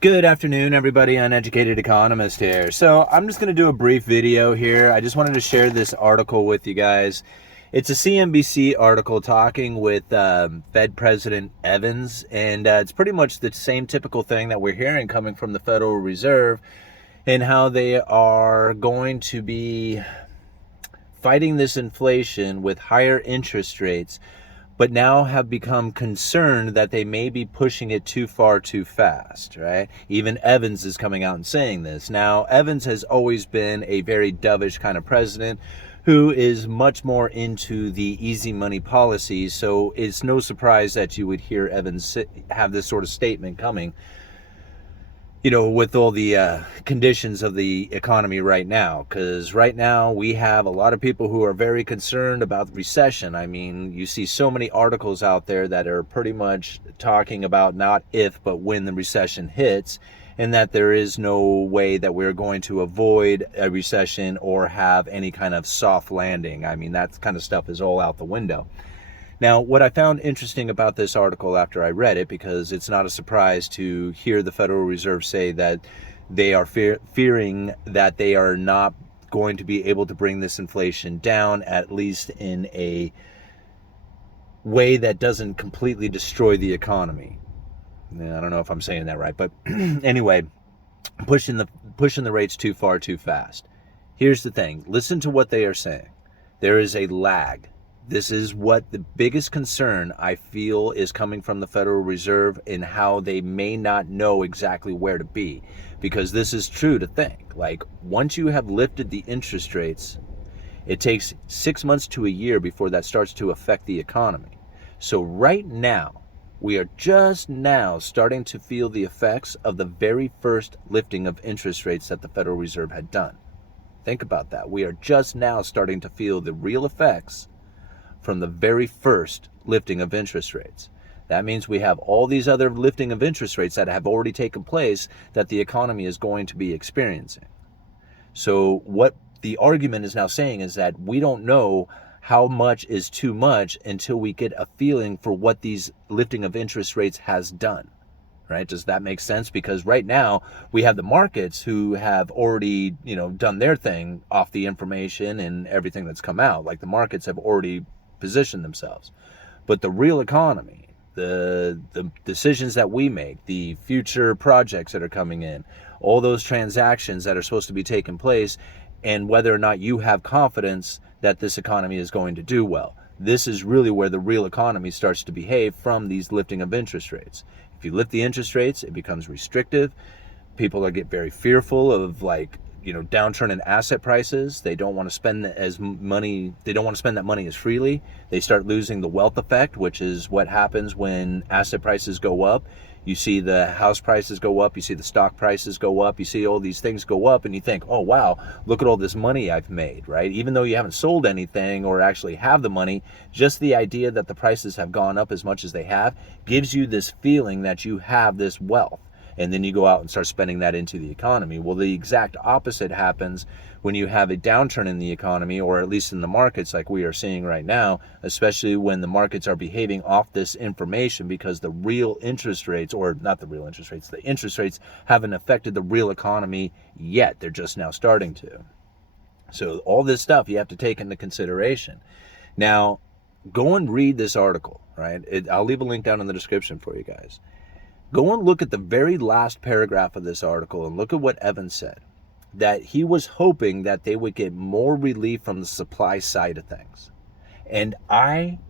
Good afternoon, everybody. Uneducated Economist here. So I'm just going to do a brief video here. I just wanted to share this article with you guys. It's a CNBC article talking with Fed President Evans, and it's pretty much the same typical thing that we're hearing coming from the Federal Reserve and how they are going to be fighting this inflation with higher interest rates, but now have become concerned that they may be pushing it too far too fast, right? Even Evans is coming out and saying this. Now, Evans has always been a very dovish kind of president who is much more into the easy money policies, so it's no surprise that you would hear Evans have this sort of statement coming, with all the conditions of the economy right now. Because right now we have a lot of people who are very concerned about recession. I mean, you see so many articles out there that are pretty much talking about not if, but when the recession hits, and that there is no way that we're going to avoid a recession or have any kind of soft landing. I mean, that kind of stuff is all out the window. Now, what I found interesting about this article after I read it, because it's not a surprise to hear the Federal Reserve say that they are fearing that they are not going to be able to bring this inflation down, at least in a way that doesn't completely destroy the economy. I don't know if I'm saying that right, but anyway, pushing the rates too far too fast. Here's the thing. Listen to what they are saying. There is a lag. This is what the biggest concern I feel is coming from the Federal Reserve, in how they may not know exactly where to be. Because this is true to think. Like, once you have lifted the interest rates, it takes 6 months to a year before that starts to affect the economy. So right now, we are just now starting to feel the effects of the very first lifting of interest rates that the Federal Reserve had done. Think about that. We are just now starting to feel the real effects from the very first lifting of interest rates. That means we have all these other lifting of interest rates that have already taken place that the economy is going to be experiencing. So what the argument is now saying is that we don't know how much is too much until we get a feeling for what these lifting of interest rates has done. Right? Does that make sense? Because right now we have the markets who have already, done their thing off the information and everything that's come out. Like, the markets have already positioned themselves. But the real economy, the decisions that we make, the future projects that are coming in, all those transactions that are supposed to be taking place, and whether or not you have confidence that this economy is going to do well. This is really where the real economy starts to behave from these lifting of interest rates. If you lift the interest rates, it becomes restrictive. People get very fearful of, downturn in asset prices. They don't want to spend that money as freely. They start losing the wealth effect, which is what happens when asset prices go up. You see the house prices go up, you see the stock prices go up, you see all these things go up, and you think, oh wow, look at all this money I've made, right? Even though you haven't sold anything or actually have the money, just the idea that the prices have gone up as much as they have gives you this feeling that you have this wealth. And then you go out and start spending that into the economy. Well, the exact opposite happens when you have a downturn in the economy, or at least in the markets like we are seeing right now, especially when the markets are behaving off this information, because the real interest rates, or not the real interest rates, the interest rates haven't affected the real economy yet. They're just now starting to. So all this stuff you have to take into consideration. Now, go and read this article, right? I'll leave a link down in the description for you guys. Go and look at the very last paragraph of this article and look at what Evans said. That he was hoping that they would get more relief from the supply side of things. And I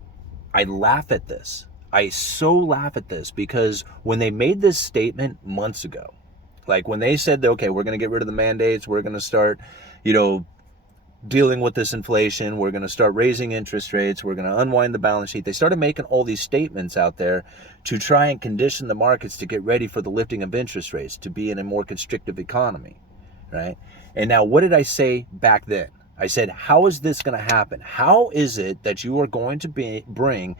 laugh at this. I so laugh at this, because when they made this statement months ago, like when they said, okay, we're going to get rid of the mandates, we're going to start, dealing with this inflation, we're going to start raising interest rates, we're going to unwind the balance sheet. They started making all these statements out there to try and condition the markets to get ready for the lifting of interest rates, to be in a more constrictive economy, right? And now, what did I say back then? I said, how is this going to happen? How is it that you are going to bring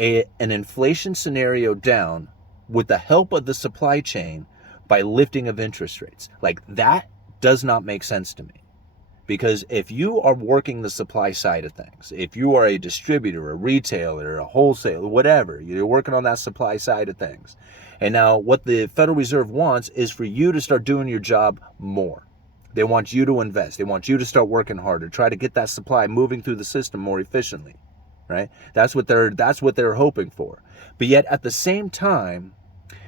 an inflation scenario down with the help of the supply chain by lifting of interest rates? Like, that does not make sense to me. Because if you are working the supply side of things, if you are a distributor, a retailer, a wholesaler, whatever, you're working on that supply side of things. And now what the Federal Reserve wants is for you to start doing your job more. They want you to invest. They want you to start working harder, try to get that supply moving through the system more efficiently, right? That's what they're hoping for. But yet at the same time,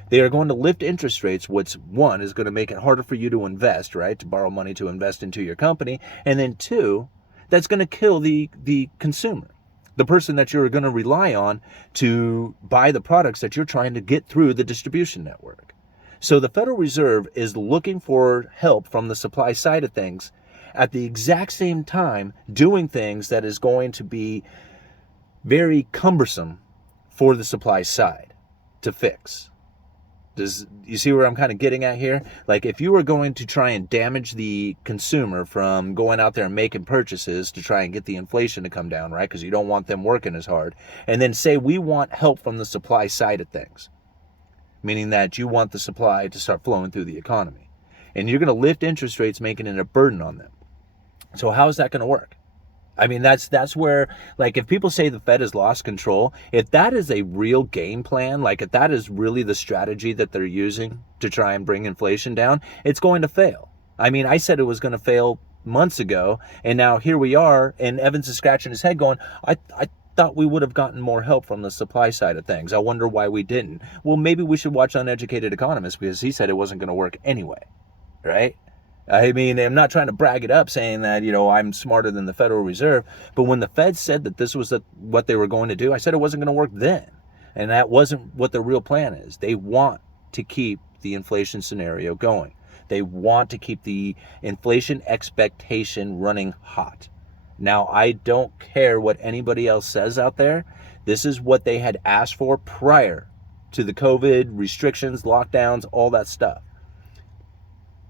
they are going to lift interest rates, which one is going to make it harder for you to invest, right? To borrow money to invest into your company. And then two, that's going to kill the consumer, the person that you're going to rely on to buy the products that you're trying to get through the distribution network. So the Federal Reserve is looking for help from the supply side of things at the exact same time doing things that is going to be very cumbersome for the supply side to fix. Does you see where I'm kind of getting at here? Like if you were going to try and damage the consumer from going out there and making purchases to try and get the inflation to come down, right? Because you don't want them working as hard. And then say we want help from the supply side of things, meaning that you want the supply to start flowing through the economy. And you're going to lift interest rates, making it a burden on them. So how is that going to work? I mean, that's where, like, if people say the Fed has lost control, if that is a real game plan, like if that is really the strategy that they're using to try and bring inflation down, it's going to fail. I mean, I said it was going to fail months ago, and now here we are, and Evans is scratching his head going, I thought we would have gotten more help from the supply side of things. I wonder why we didn't. Well, maybe we should watch Uneducated Economist, because he said it wasn't going to work anyway, right? I mean, I'm not trying to brag it up saying that, I'm smarter than the Federal Reserve, but when the Fed said that this was what they were going to do, I said it wasn't going to work then. And that wasn't what the real plan is. They want to keep the inflation scenario going. They want to keep the inflation expectation running hot. Now, I don't care what anybody else says out there. This is what they had asked for prior to the COVID restrictions, lockdowns, all that stuff.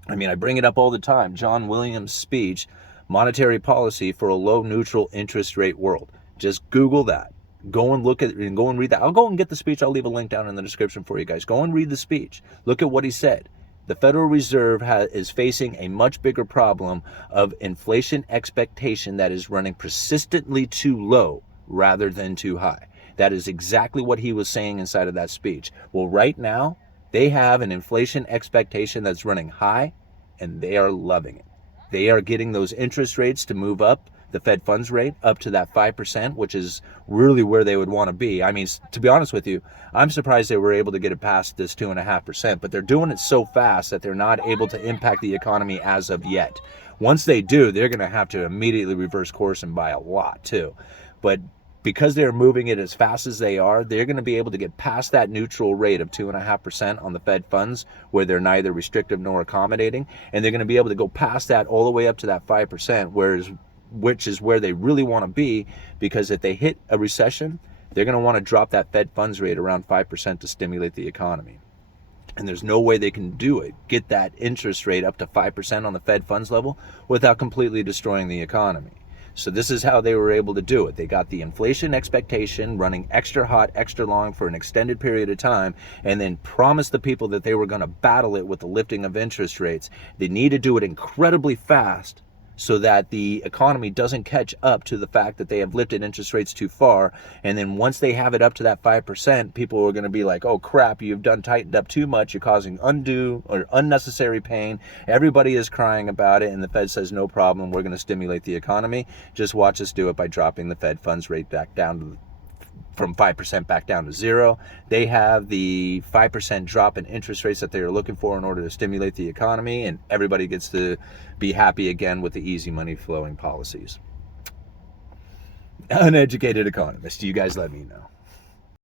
I mean, I bring it up all the time. John Williams' speech, Monetary Policy for a Low Neutral Interest Rate World. Just Google that. Go and look at it and go and read that. I'll go and get the speech. I'll leave a link down in the description for you guys. Go and read the speech. Look at what he said. The Federal Reserve is facing a much bigger problem of inflation expectation that is running persistently too low rather than too high. That is exactly what he was saying inside of that speech. Well, right now, they have an inflation expectation that's running high, and they are loving it. They are getting those interest rates to move up, the Fed funds rate, up to that 5%, which is really where they would want to be. I mean, to be honest with you, I'm surprised they were able to get it past this 2.5%, but they're doing it so fast that they're not able to impact the economy as of yet. Once they do, they're going to have to immediately reverse course and buy a lot too. But because they're moving it as fast as they are, they're going to be able to get past that neutral rate of 2.5% on the Fed funds, where they're neither restrictive nor accommodating, and they're going to be able to go past that all the way up to that 5%, which is where they really want to be, because if they hit a recession, they're going to want to drop that Fed funds rate around 5% to stimulate the economy. And there's no way they can do it, get that interest rate up to 5% on the Fed funds level, without completely destroying the economy. So this is how they were able to do it. They got the inflation expectation running extra hot, extra long for an extended period of time, and then promised the people that they were going to battle it with the lifting of interest rates. They need to do it incredibly fast so that the economy doesn't catch up to the fact that they have lifted interest rates too far. And then once they have it up to that 5%, people are going to be like, oh crap, you've tightened up too much. You're causing undue or unnecessary pain. Everybody is crying about it. And the Fed says, no problem, we're going to stimulate the economy. Just watch us do it by dropping the Fed funds rate back down to from 5% back down to 0. They have the 5% drop in interest rates that they are looking for in order to stimulate the economy, and everybody gets to be happy again with the easy money flowing policies. Uneducated Economist, you guys let me know.